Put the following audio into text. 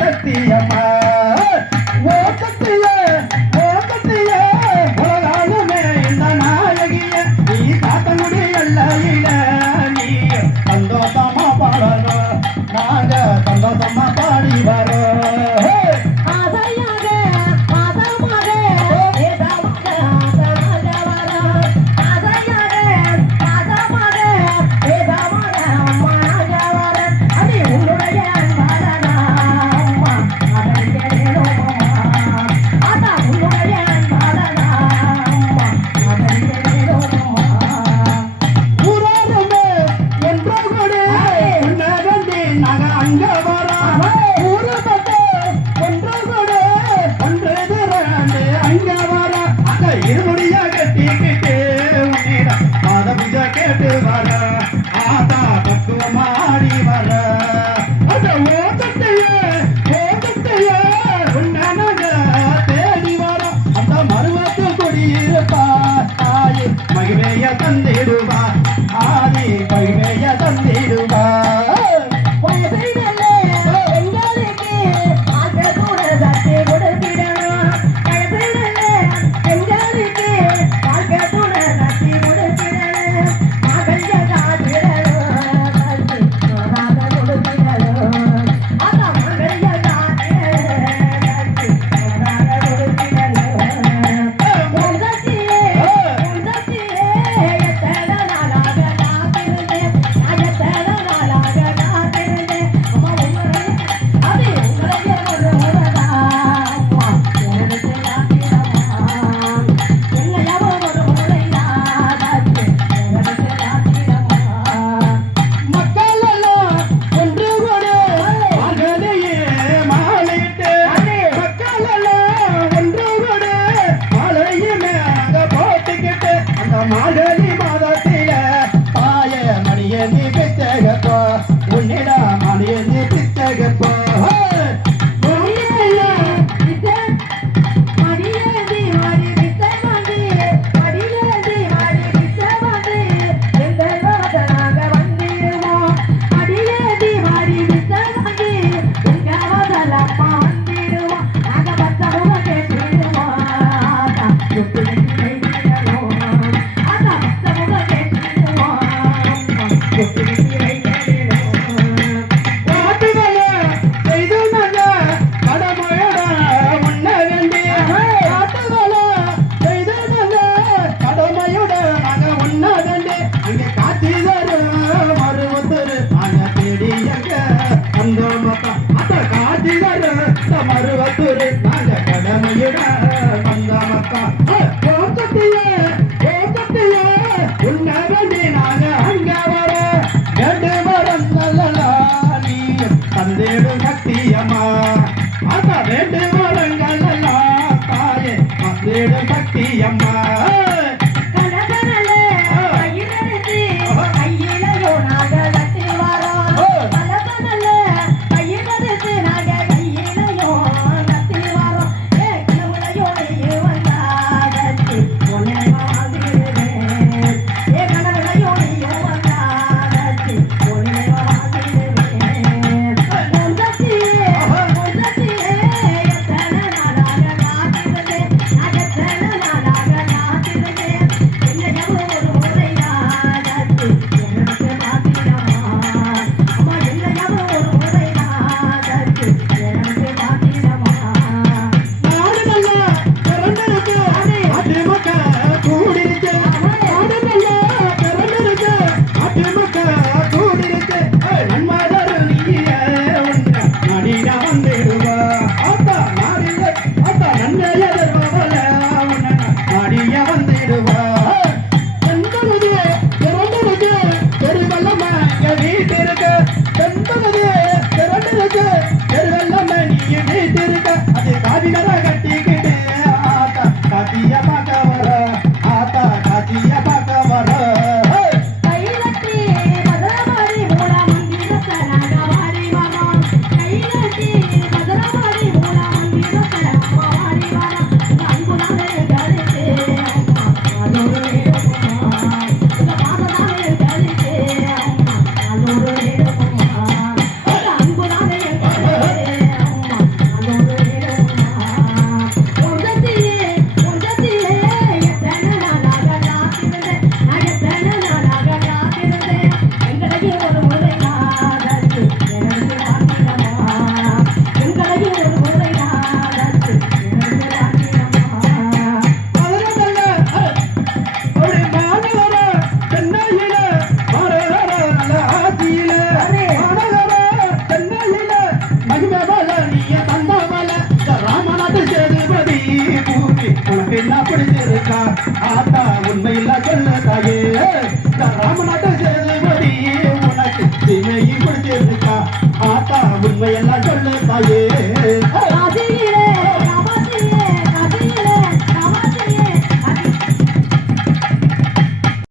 சத்தியமா Yeah, you. 啊。I'm